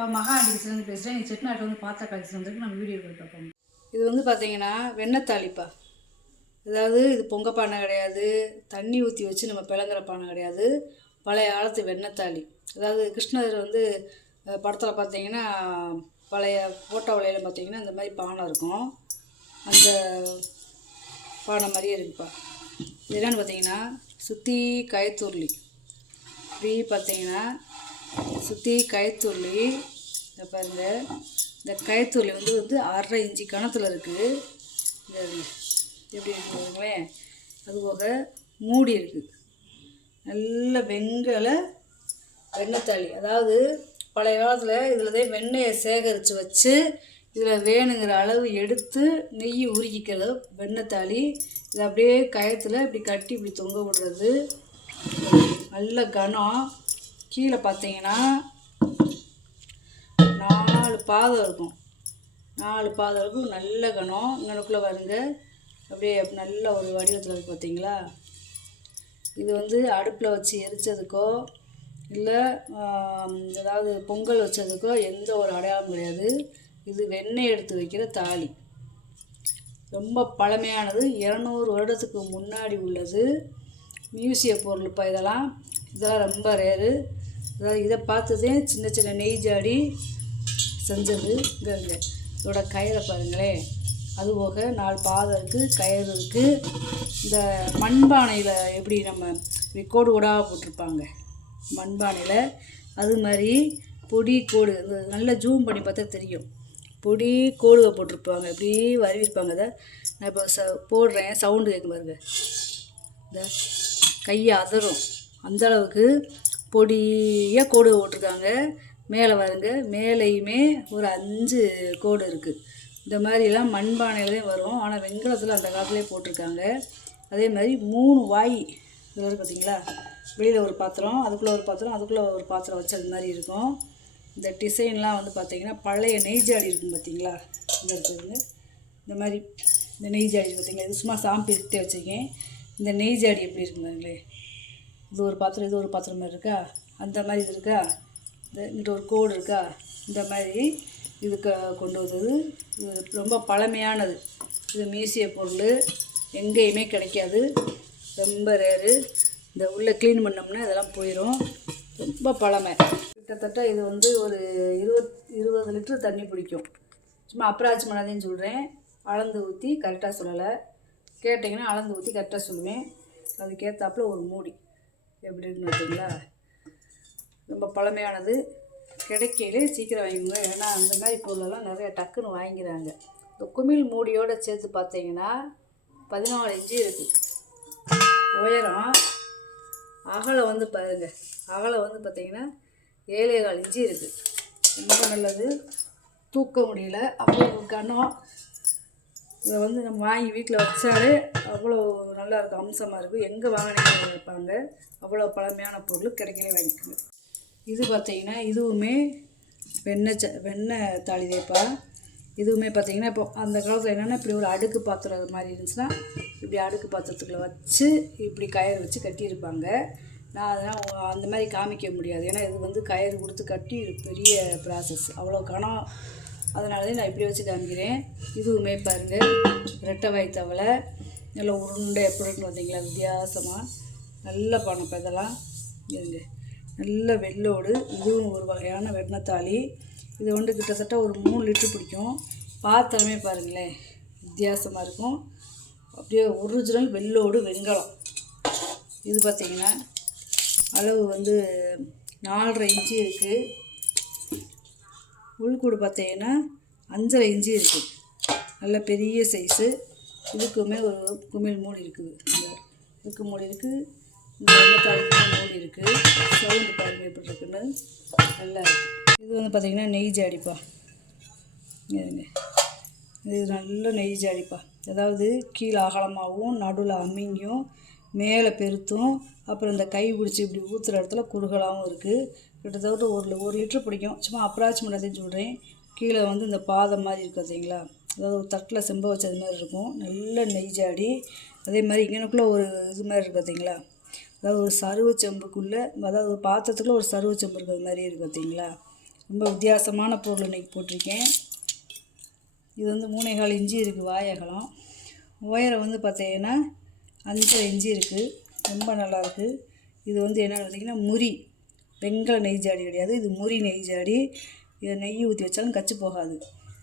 வணக்கம்ப்பா, மகா ஆண்டிகிட்டேருந்து பேசுகிறேன். எங்கள் செட்டிநாட்டில் வந்து பாத்திர கலெக்ஷன் வந்துருக்கு. நம்ம வீடியோ பார்ப்போம். இது வந்து பார்த்தீங்கன்னா வெண்ணத்தாளிப்பா. அதாவது இது பொங்க பானை கிடையாது, தண்ணி ஊற்றி வச்சு நம்ம பிளங்குற பானை கிடையாது. பழைய காலத்து வெண்ணத்தாளி. அதாவது கிருஷ்ணர் வந்து படத்தில் பார்த்தீங்கன்னா பழைய ஃபோட்டோ வலையில் பார்த்தீங்கன்னா இந்த மாதிரி பானை இருக்கும். அந்த பானை மாதிரியே இருக்குப்பா. இது என்னென்னு பார்த்தீங்கன்னா சுற்றி கயத்தூர்லி. இப்படி பார்த்தீங்கன்னா சுற்றி கயத்தூர்லி. இதை பாருங்கள், இந்த கயத்தூர்லி வந்து 1/2 இன்ச்சு கணத்தில் இருக்குது. இந்த எப்படி இருக்குங்களேன். அதுபோக மூடி இருக்குது. நல்ல வெண்கல வெண்ணத்தாளி. அதாவது பழைய காலத்தில் இதில் தான் வெண்ணெயை சேகரித்து வச்சு இதில் வேணுங்கிற அளவு எடுத்து நெய் உருக்கிக்கிறது வெண்ணத்தாளி. இது அப்படியே கயத்தில் இப்படி கட்டி இப்படி தொங்க விடுறது. நல்ல கனம். கீழே பார்த்தீங்கன்னா 4 பாதம் இருக்கும். 4 பாதம் இருக்கும். நல்ல கனம். இங்கனக்குள்ளே பாருங்க, அப்படியே நல்ல ஒரு வடிவத்தில் இருக்குது பார்த்தீங்களா. இது வந்து அடுப்பில் வச்சு எரித்ததுக்கோ இல்லை ஏதாவது பொங்கல் வச்சதுக்கோ எந்த ஒரு அடையாளம் கிடையாது. இது வெண்ணெய் எடுத்து வைக்கிற தாலி. ரொம்ப பழமையானது. 200 வருடத்துக்கு முன்னாடி உள்ளது. மியூசிய பொருள்ப்பா இதெல்லாம் ரொம்ப ரேரு. அதாவது இதை பார்த்ததே சின்ன சின்ன நெய் ஜாடி செஞ்சது. இங்கே இதோட கயிறை பாருங்களேன். அதுபோக 4 பாதம் இருக்குது, கயிறு இருக்குது. இந்த மண்பானையில் எப்படி நம்ம இப்படி கோடு கோடாக போட்டிருப்பாங்க மண்பானையில், அது மாதிரி பொடி கோடு. நல்லா ஜூம் பண்ணி பார்த்தா தெரியும். பொடி கோடுவை போட்டிருப்பாங்க, இப்படி வருவிருப்பாங்க. அதை நான் இப்போ போடுறேன், சவுண்டு கேட்க பாருங்க. இந்த கையை அதரும் அந்தளவுக்கு பொடியாக கோடு போட்டிருக்காங்க. மேலே வருங்க, மேலேயுமே ஒரு 5 கோடு இருக்குது. இந்த மாதிரிலாம் மண்பானையில்தான் வரும். ஆனால் வெண்கலத்தில் அந்த காலத்துலேயே போட்டிருக்காங்க. அதே மாதிரி 3 வாய் இதில் இருக்குது பார்த்தீங்களா. வெளியில் ஒரு பாத்திரம், அதுக்குள்ளே ஒரு பாத்திரம், அதுக்குள்ளே ஒரு பாத்திரம் வச்சு அது மாதிரி இருக்கும். இந்த டிசைன்லாம் வந்து பார்த்திங்கன்னா பழைய நெய் ஜாடி இருக்கும் பார்த்தீங்களா. இந்த இருக்குதுங்க இந்த மாதிரி. இந்த நெய் ஜாடி பார்த்திங்களா, இது சும்மா சாம்பி எடுத்துகிட்டே வச்சுருக்கேன். இந்த நெய் ஜாடி எப்படி இருக்குங்களே. இது ஒரு பாத்திரம், இது ஒரு பாத்திரம் மாதிரி இருக்கா, அந்த மாதிரி இது இருக்கா. இங்கிட்ட ஒரு கோடு இருக்கா. இந்த மாதிரி இதுக்கு கொண்டு வந்தது. இது ரொம்ப பழமையானது. இது மியூசிய பொருள், எங்கேயுமே கிடைக்காது. ரொம்ப ரேரு. இந்த உள்ளே க்ளீன் பண்ணோம்னா இதெல்லாம் போயிடும். ரொம்ப பழமை. கிட்டத்தட்ட இது வந்து ஒரு 20 லிட்டர் தண்ணி பிடிக்கும். சும்மா அப்ராக்சிமேட்டாக சொல்கிறேன். அளந்து ஊற்றி கரெக்டாக சொல்லலை. கேட்டிங்கன்னா அளந்து ஊற்றி கரெக்டாக சொல்லுவேன். அதுக்கேற்றாப்புல ஒரு மூடி எப்படி இருக்குன்னு பார்த்தீங்களா. ரொம்ப பழமையானது. கிடைக்கையிலே சீக்கிரம் வாங்கிங்க. ஏன்னா அந்த மாதிரி பொருளெல்லாம் நிறைய டக்குன்னு வாங்கிக்கிறாங்க. இந்த குமிழ் மூடியோடு சேர்த்து பார்த்தீங்கன்னா 14 இன்ச்சு இருக்குது உயரம். அகலம் வந்து பாருங்கள், அகலம் வந்து பார்த்திங்கன்னா 7.25 இன்ச்சு இருக்குது. ரொம்ப நல்லது. தூக்க முடியல, அவ்வளோ கனம். இதை வந்து நம்ம வாங்கி வீட்டில் வச்சாலே அவ்வளோ நல்லாயிருக்கும், அம்சமாக இருக்கும். எங்கே வாங்கினீங்க வைப்பாங்க. அவ்வளோ பழமையான பொருள். கிடைக்கலே வாங்கிக்கோங்க. இது பார்த்திங்கன்னா இதுவுமே வெண்ணெய் தாலி தேப்பா. இதுவுமே பார்த்திங்கன்னா இப்போ அந்த காலத்தில் என்னென்னா இப்படி ஒரு அடுக்கு பாத்திரம் மாதிரி இருந்துச்சுன்னா இப்படி அடுக்கு பாத்திரத்துக்குள்ளே வச்சு இப்படி கயிறு வச்சு கட்டியிருப்பாங்க. நான் அதெல்லாம் அந்த மாதிரி காமிக்க முடியாது. ஏன்னா இது வந்து கயிறு கொடுத்து கட்டி பெரிய ப்ராசஸ், அவ்வளோ கனம். அதனால நான் இப்படி வச்சு காமிக்கிறேன். இதுவுமே பாருங்கள், ரெட்டை வாய் தவளை. நல்லா உருண்டை எப்படி இருக்குன்னு பார்த்தீங்களா, வித்தியாசமாக நல்ல பணப்போ. இதெல்லாம் இருங்க, நல்ல வெள்ளோடு. இதுவும் ஒரு வகையான வெண்ணத்தாளி. இது வந்து கிட்டத்தட்ட ஒரு 3 லிட்டர் பிடிக்கும். பாத்திரமே பாருங்களேன், வித்தியாசமாக இருக்கும். அப்படியே ஒரிஜினல் வெள்ளோடு வெண்கலம். இது பார்த்திங்கன்னா அளவு வந்து 4.5 இன்ச்சு இருக்குது. உள்கூடு பார்த்தீங்கன்னா 5.5 இன்ச்சு இருக்குது. நல்ல பெரிய சைஸு. இதுக்குமே ஒரு குமிழ் மூடி இருக்குது. இதுக்கு மூடி இருக்குது. இந்த வெண்ணத்தாளிக்கு மூடி இருக்குது. சவுண்டு பாருங்கள் எப்படி இருக்குன்னு, நல்லா இருக்குது. இது வந்து பார்த்திங்கன்னா நெய் ஜாடிப்பா. இது நல்ல நெய் ஜாடிப்பா. அதாவது கீழே அகலமாகவும் நடுவில் அமிங்கியும் மேலே பெருத்தும், அப்புறம் இந்த கை பிடிச்சி இப்படி ஊற்றுற இடத்துல குறுகலாகவும் இருக்குது. கிட்டத்தட்ட ஒரு லிட்டர் பிடிக்கும். சும்மா அப்ராக்சிமேட்டாக சொல்கிறேன். கீழே வந்து இந்த பாதம் மாதிரி இருக்குது பார்த்தீங்களா. அதாவது ஒரு தட்டில் செம்ப வச்சது மாதிரி இருக்கும். நல்ல நெய் ஜாடி. அதே மாதிரி இங்கனுக்குள்ளே ஒரு இது மாதிரி இருக்குது பார்த்தீங்களா. அதாவது ஒரு சருவ செம்புக்குள்ளே, அதாவது ஒரு பாத்திரத்துக்குள்ளே ஒரு சருவ செம்பு இருக்கிறது மாதிரி இருக்குது பார்த்தீங்களா. ரொம்ப வித்தியாசமான பொருள் இன்றைக்கி போட்டிருக்கேன். இது வந்து 3.25 இன்ச்சு இருக்குது வாய் அகலம். உயரம் வந்து பார்த்தீங்கன்னா 5 இன்ச்சு இருக்குது. ரொம்ப நல்லாயிருக்கு. இது வந்து என்னென்னு பார்த்தீங்கன்னா முறி, வெங்கல நெய் ஜாடி கிடையாது, இது முறி நெய் ஜாடி. இதை நெய் ஊற்றி வச்சாலும் கச்சு போகாது.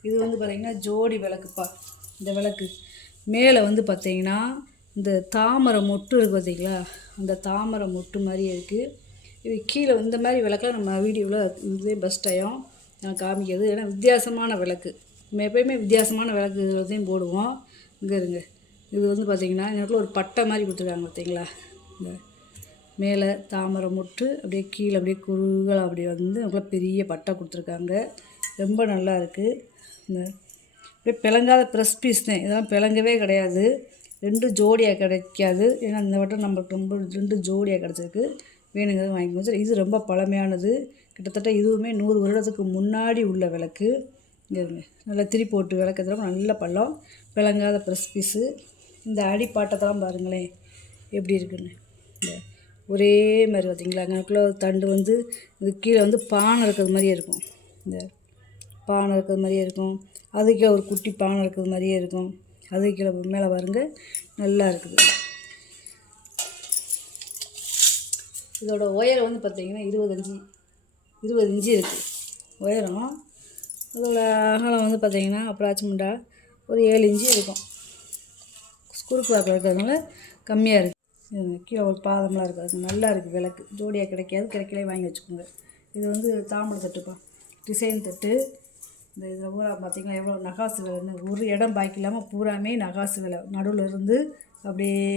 இது வந்து பார்த்திங்கன்னா ஜோடி விளக்குப்பா. இந்த விளக்கு மேலே வந்து பார்த்திங்கன்னா இந்த தாமரை மொட்டு இருக்குது பார்த்தீங்களா, அந்த தாமரை மொட்டு மாதிரியே இருக்குது. இது கீழே இந்த மாதிரி விளக்கெலாம் நம்ம வீடியோவில் இதுவே பெஸ்ட் டைம் நான் காமிக்கிறது. ஏன்னா வித்தியாசமான விளக்கு, நம்ம எப்போயுமே வித்தியாசமான விளக்கு இதையும் போடுவோம். இங்கே இருங்க, இது வந்து பார்த்திங்கன்னா எனக்குள்ள ஒரு பட்டை மாதிரி கொடுத்துருக்காங்க பார்த்தீங்களா. இந்த மேலே தாமரை மொட்டு அப்படியே கீழே அப்படியே குறுகலாக அப்படியே வந்து எனக்குள்ள பெரிய பட்டை கொடுத்துருக்காங்க. ரொம்ப நல்லா இருக்குது. இந்த அப்படியே பிளங்காத ப்ரெஸ் பீஸ் தான், இதெல்லாம் பிளங்கவே கிடையாது. 2 ஜோடியாக கிடைக்காது. ஏன்னா இந்த வட்டம் நம்மளுக்கு ரொம்ப 2 ஜோடியாக கிடச்சிருக்கு. வேணுங்கிறது வாங்கிக்கோங்க சார். இது ரொம்ப பழமையானது, கிட்டத்தட்ட இதுவுமே 100 வருடத்துக்கு முன்னாடி உள்ள விளக்கு. இங்கே நல்லா திரி போட்டு விளக்குறதுல நல்ல பள்ளம், பிளங்காத ப்ரெஸ் பீஸு. இந்த அடிப்பாட்டத்தெல்லாம் பாருங்களேன் எப்படி இருக்குன்னு. இந்த ஒரே மாதிரி பார்த்திங்களா, அங்கேக்குள்ள தண்டு வந்து இது கீழே வந்து பானை இருக்கிறது மாதிரியே இருக்கும். இந்த பானை இருக்கிறது மாதிரியே இருக்கும், அதுக்கு ஒரு குட்டி பானை இருக்கிறது மாதிரியே இருக்கும். அது கீழே மேலே பாருங்க நல்லா இருக்குது. இதோட உயரம் வந்து பார்த்திங்கன்னா 20 இன்ச்சு இருக்குது உயரம். அதோட அகலம் வந்து பார்த்திங்கன்னா அப்ராக்சிமேட்டாக ஒரு 7 இன்ச்சு இருக்கும். குறுக்கு வாக்கில் இருக்கிறதுனால கம்மியாக இருக்குது. கீழே ஒரு பாதமெலாம் இருக்குது, நல்லா இருக்குது. விளக்கு ஜோடியாக கிடைக்காது, கிடைக்கலே வாங்கி வச்சுக்கோங்க. இது வந்து தாம்பழை தட்டுப்பா, டிசைன் தட்டு. இந்த இதில் பூரா பார்த்திங்கன்னா எவ்வளோ நகாசு விலைன்னு, ஒரு இடம் பாக்கி இல்லாமல் பூராமே நகாசு விலை. நடுவில் இருந்து அப்படியே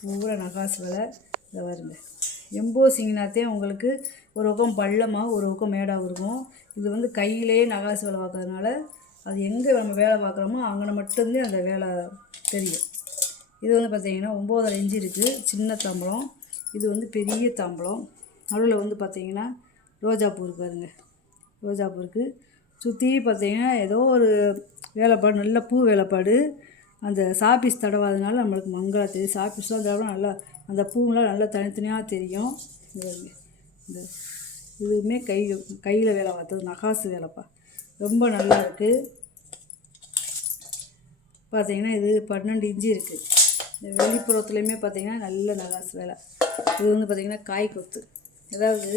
பூரா நகாசு விலை. இதை வருங்க, எம்போசிங்கனாத்தே உங்களுக்கு ஒரு பக்கம் பள்ளமாக ஒரு பக்கம் மேடாகவும் இருக்கும். இது வந்து கையிலே நகாசு வேலை பார்க்கறதுனால அது எங்கே நம்ம வேலை பார்க்குறோமோ அங்கே மட்டும்தான் அந்த வேலை தெரியும். இது வந்து பார்த்திங்கன்னா 9.5 இன்ச்சு இருக்குது, சின்ன தாம்பலம். இது வந்து பெரிய தாம்பலம். நடுவில் வந்து பார்த்திங்கன்னா ரோஜாப்பூ இருக்குது பாருங்க, ரோஜாப்பூ இருக்குது. சுற்றி பார்த்திங்கன்னா ஏதோ ஒரு வேலைப்பாடு, நல்ல பூ வேலைப்பாடு. அந்த சாப்பீஸ் தடவாதனால நம்மளுக்கு மங்களாக தெரியும். சாப்பீஸ்லாம் தடவை நல்லா அந்த பூவெலாம் நல்லா தனித்தனியாக தெரியும். இந்த இதுவுமே கையில் வேலை பார்த்தது, நகாசு வேலைப்பா. ரொம்ப நல்லா இருக்குது. பார்த்திங்கன்னா இது 12 இன்ச்சு இருக்குது. இந்த வெளிப்புறத்துலேயுமே பார்த்திங்கன்னா நல்ல நகாசு வேலை. இது வந்து பார்த்திங்கன்னா காய் கொத்து, அதாவது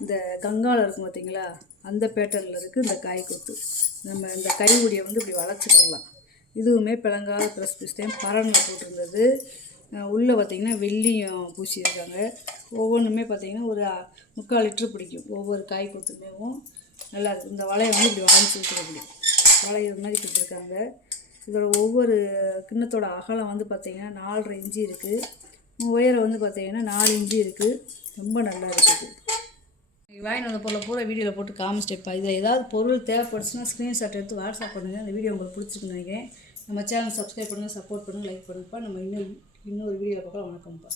இந்த கங்காளம் இருக்கும் பார்த்திங்களா, அந்த பேட்டர்னில் இருக்குது இந்த காய் கொத்து. நம்ம இந்த கைவுடியை வந்து இப்படி வளைச்சிக்கலாம். இதுவுமே பிளங்காத ப்ரெஸ் பீஸ் தான், பரனில் போட்டிருந்தது. உள்ளே பார்த்திங்கன்னா வெள்ளியும் பூசியிருக்காங்க. ஒவ்வொன்றுமே பார்த்திங்கன்னா ஒரு 3/4 லிட்டர் பிடிக்கும் ஒவ்வொரு காய் கொத்துமேவும். நல்லாயிருக்கு. இந்த வளையை வந்து இப்படி வளைஞ்சி வைக்கிறபடி வளையிற மாதிரி கொடுத்துருக்காங்க. இதோட ஒவ்வொரு கிண்ணத்தோட அகலம் வந்து பார்த்திங்கன்னா 4.5 இன்ச்சு இருக்குது. உயரம் வந்து பார்த்திங்கன்னா 4 இன்ச்சு இருக்குது. ரொம்ப நல்லா இருக்குது. வாங்கிட்டு வந்த பொருளை பூரா வீடியோவில் போட்டு காமிச்சிட்டேப்பா. இதில் ஏதாவது பொருள் தேவைப்படுச்சுன்னா ஸ்க்ரீன்ஷாட் எடுத்து வாட்ஸ்அப் பண்ணுங்கள். அந்த வீடியோ உங்களுக்கு பிடிச்சிருக்குன்னு நினைக்கிறேன். நம்ம சேனல் சப்ஸ்கிரைப் பண்ணுங்கள், சப்போர்ட் பண்ணுங்கள், லைக் பண்ணுங்கப்பா. நம்ம இன்னொரு வீடியோவில் பார்க்கலாம். வணக்கம்ப்பா.